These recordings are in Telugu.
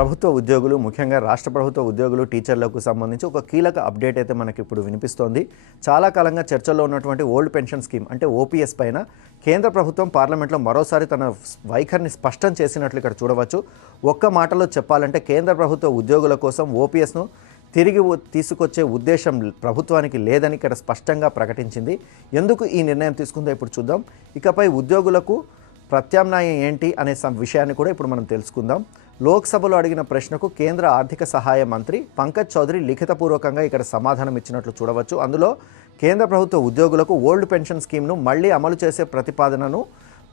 ప్రభుత్వ ఉద్యోగులు ముఖ్యంగా రాష్ట్ర ప్రభుత్వ ఉద్యోగులు టీచర్లకు సంబంధించి ఒక కీలక అప్డేట్ అయితే మనకి ఇప్పుడు వినిపిస్తోంది. చాలా కాలంగా చర్చల్లో ఉన్నటువంటి ఓల్డ్ పెన్షన్ స్కీమ్ అంటే ఓపీఎస్ పైన కేంద్ర ప్రభుత్వం పార్లమెంట్లో మరోసారి తన వైఖరిని స్పష్టం చేసినట్లు ఇక్కడ చూడవచ్చు. ఒక్క మాటలో చెప్పాలంటే కేంద్ర ప్రభుత్వ ఉద్యోగుల కోసం ఓపీఎస్ను తిరిగి తీసుకొచ్చే ఉద్దేశం ప్రభుత్వానికి లేదని ఇక్కడ స్పష్టంగా ప్రకటించింది. ఎందుకు ఈ నిర్ణయం తీసుకుందో ఇప్పుడు చూద్దాం. ఇకపై ఉద్యోగులకు ప్రత్యామ్నాయం ఏంటి అనే విషయాన్ని కూడా ఇప్పుడు మనం తెలుసుకుందాం. లోక్సభలో అడిగిన ప్రశ్నకు కేంద్ర ఆర్థిక సహాయ మంత్రి పంకజ్ చౌదరి లిఖితపూర్వకంగా ఇక్కడ సమాధానం ఇచ్చినట్లు చూడవచ్చు. అందులో కేంద్ర ప్రభుత్వ ఉద్యోగులకు ఓల్డ్ పెన్షన్ స్కీమ్ను మళ్లీ అమలు చేసే ప్రతిపాదనను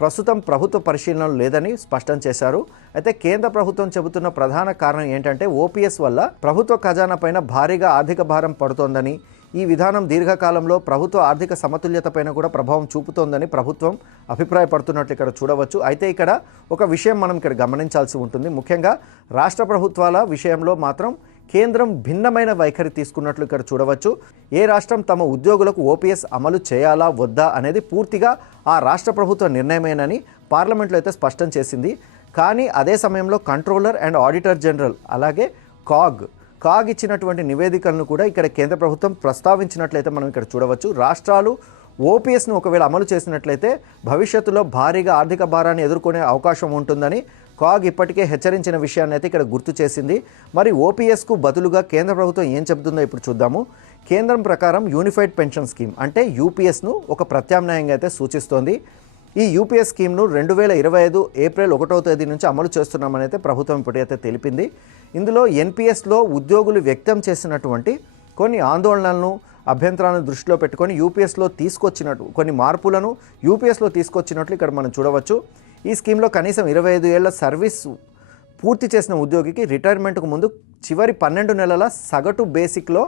ప్రస్తుతం ప్రభుత్వ పరిశీలనలు లేదని స్పష్టం చేశారు. అయితే కేంద్ర ప్రభుత్వం చెబుతున్న ప్రధాన కారణం ఏంటంటే ఓపీఎస్ వల్ల ప్రభుత్వ ఖజానా పైన భారీగా ఆర్థిక భారం పడుతోందని, ఈ విధానం దీర్ఘకాలంలో ప్రభుత్వ ఆర్థిక సమతుల్యత పైన కూడా ప్రభావం చూపుతోందని ప్రభుత్వం అభిప్రాయపడుతున్నట్లు ఇక్కడ చూడవచ్చు. అయితే ఇక్కడ ఒక విషయం మనం ఇక్కడ గమనించాల్సి ఉంటుంది. ముఖ్యంగా రాష్ట్ర ప్రభుత్వాల విషయంలో మాత్రం కేంద్రం భిన్నమైన వైఖరి తీసుకున్నట్లు ఇక్కడ చూడవచ్చు. ఏ రాష్ట్రం తమ ఉద్యోగులకు ఓపీఎస్ అమలు చేయాలా వద్దా అనేది పూర్తిగా ఆ రాష్ట్ర ప్రభుత్వ నిర్ణయమేనని పార్లమెంట్లో అయితే స్పష్టం చేసింది. కానీ అదే సమయంలో కంట్రోలర్ అండ్ ఆడిటర్ జనరల్ అలాగే కాగ్ ఇచ్చినటువంటి నివేదికలను కూడా ఇక్కడ కేంద్ర ప్రభుత్వం ప్రస్తావించినట్లయితే మనం ఇక్కడ చూడవచ్చు. రాష్ట్రాలు ఓపీఎస్ను ఒకవేళ అమలు చేసినట్లయితే భవిష్యత్తులో భారీగా ఆర్థిక భారాన్ని ఎదుర్కొనే అవకాశం ఉంటుందని కాగ్ ఇప్పటికే హెచ్చరించిన విషయాన్ని అయితే ఇక్కడ గుర్తు చేసింది. మరి ఓపీఎస్కు బదులుగా కేంద్ర ప్రభుత్వం ఏం చెబుతుందో ఇప్పుడు చూద్దాము. కేంద్రం ప్రకారం యూనిఫైడ్ పెన్షన్ స్కీమ్ అంటే యూపీఎస్ను ఒక ప్రత్యామ్నాయంగా అయితే సూచిస్తోంది. ఈ యూపీఎస్ స్కీమ్ను 2025 ఏప్రిల్ 1వ తేదీ నుంచి అమలు చేస్తున్నామని అయితే ప్రభుత్వం ఇప్పుడైతే తెలిపింది. ఇందులో ఎన్పీఎస్లో ఉద్యోగులు వ్యక్తం చేసినటువంటి కొన్ని ఆందోళనలను అభ్యంతరాలను దృష్టిలో పెట్టుకొని యూపీఎస్లో తీసుకొచ్చినట్టు కొన్ని మార్పులను యూపీఎస్లో తీసుకొచ్చినట్లు ఇక్కడ మనం చూడవచ్చు. ఈ స్కీమ్లో కనీసం 25 ఏళ్ల సర్వీస్ పూర్తి చేసిన ఉద్యోగికి రిటైర్మెంట్కు ముందు చివరి 12 నెలల సగటు బేసిక్లో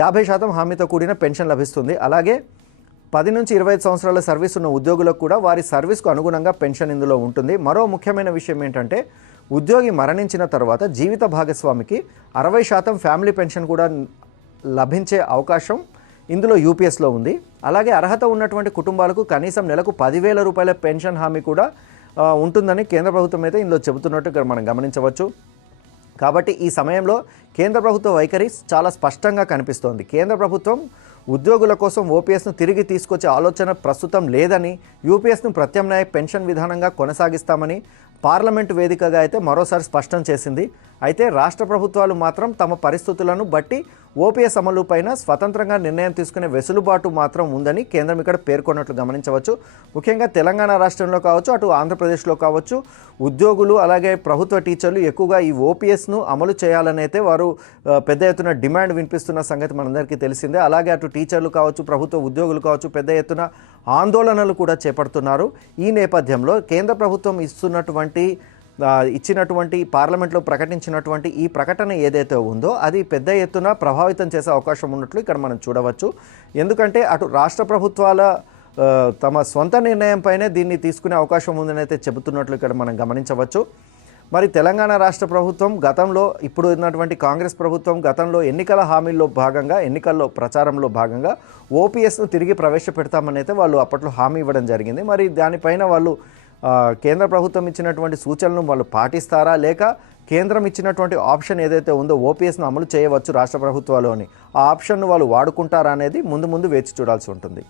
50% హామీతో కూడిన పెన్షన్ లభిస్తుంది. అలాగే 10 నుంచి 25 సంవత్సరాల సర్వీస్ ఉన్న ఉద్యోగులకు కూడా వారి సర్వీస్కు అనుగుణంగా పెన్షన్ ఇందులో ఉంటుంది. మరో ముఖ్యమైన విషయం ఏంటంటే ఉద్యోగి మరణించిన తర్వాత జీవిత భాగస్వామికి 60% ఫ్యామిలీ పెన్షన్ కూడా లభించే అవకాశం ఇందులో యూపీఎస్లో ఉంది. అలాగే అర్హత ఉన్నటువంటి కుటుంబాలకు కనీసం నెలకు 10,000 రూపాయల పెన్షన్ హామీ కూడా ఉంటుందని కేంద్ర ప్రభుత్వం అయితే ఇందులో చెబుతున్నట్టు ఇక్కడ మనం గమనించవచ్చు. కాబట్టి ఈ సమయంలో కేంద్ర ప్రభుత్వ వైఖరి చాలా స్పష్టంగా కనిపిస్తోంది. కేంద్ర ప్రభుత్వం ఉద్యోగుల కోసం ఓపీఎస్ను తిరిగి తీసుకొచ్చే ఆలోచన ప్రస్తుతం లేదని, యూపీఎస్ను ప్రత్యామ్నాయ పెన్షన్ విధానంగా కొనసాగిస్తామని పార్లమెంటు వేదికగా అయితే మరోసారి స్పష్టం చేసింది. అయితే రాష్ట్ర ప్రభుత్వాలు మాత్రం తమ పరిస్థితులను బట్టి ఓపీఎస్ అమలు పైన స్వతంత్రంగా నిర్ణయం తీసుకునే వెసులుబాటు మాత్రం ఉందని కేంద్రం ఇక్కడ పేర్కొన్నట్లు గమనించవచ్చు. ముఖ్యంగా తెలంగాణ రాష్ట్రంలో కావచ్చు, అటు ఆంధ్రప్రదేశ్లో కావచ్చు, ఉద్యోగులు అలాగే ప్రభుత్వ టీచర్లు ఎక్కువగా ఈ ఓపీఎస్ను అమలు చేయాలని అయితే వారు పెద్ద ఎత్తున డిమాండ్ వినిపిస్తున్న సంగతి మనందరికీ తెలిసిందే. అలాగే అటు టీచర్లు కావచ్చు, ప్రభుత్వ ఉద్యోగులు కావచ్చు పెద్ద ఎత్తున ఆందోళనలు కూడా చేపడుతున్నారు. ఈ నేపథ్యంలో కేంద్ర ప్రభుత్వం ఇచ్చినటువంటి పార్లమెంట్లో ప్రకటించినటువంటి ఈ ప్రకటన ఏదైతే ఉందో అది పెద్ద ఎత్తున ప్రభావితం చేసే అవకాశం ఉన్నట్లు ఇక్కడ మనం చూడవచ్చు. ఎందుకంటే అటు రాష్ట్ర ప్రభుత్వాల తమ సొంత నిర్ణయంపైనే దీన్ని తీసుకునే అవకాశం ఉందని అయితే చెబుతున్నట్లు ఇక్కడ మనం గమనించవచ్చు. మరి తెలంగాణ రాష్ట్ర ప్రభుత్వం గతంలో ఇప్పుడు ఉన్నటువంటి కాంగ్రెస్ ప్రభుత్వం గతంలో ఎన్నికల్లో ప్రచారంలో భాగంగా ఓపీఎస్ను తిరిగి ప్రవేశపెడతామని అయితే వాళ్ళు అప్పట్లో హామీ ఇవ్వడం జరిగింది. మరి దానిపైన వాళ్ళు కేంద్ర ప్రభుత్వం ఇచ్చినటువంటి సూచనలను వాళ్ళు పాటిస్తారా, లేక కేంద్రం ఇచ్చినటువంటి ఆప్షన్ ఏదైతే ఉందో ఓపీఎస్ను అమలు చేయవచ్చు రాష్ట్ర ప్రభుత్వాలు అని ఆ ఆప్షన్ను వాళ్ళు వాడుకుంటారా అనేది ముందు వేచి చూడాల్సి ఉంటుంది.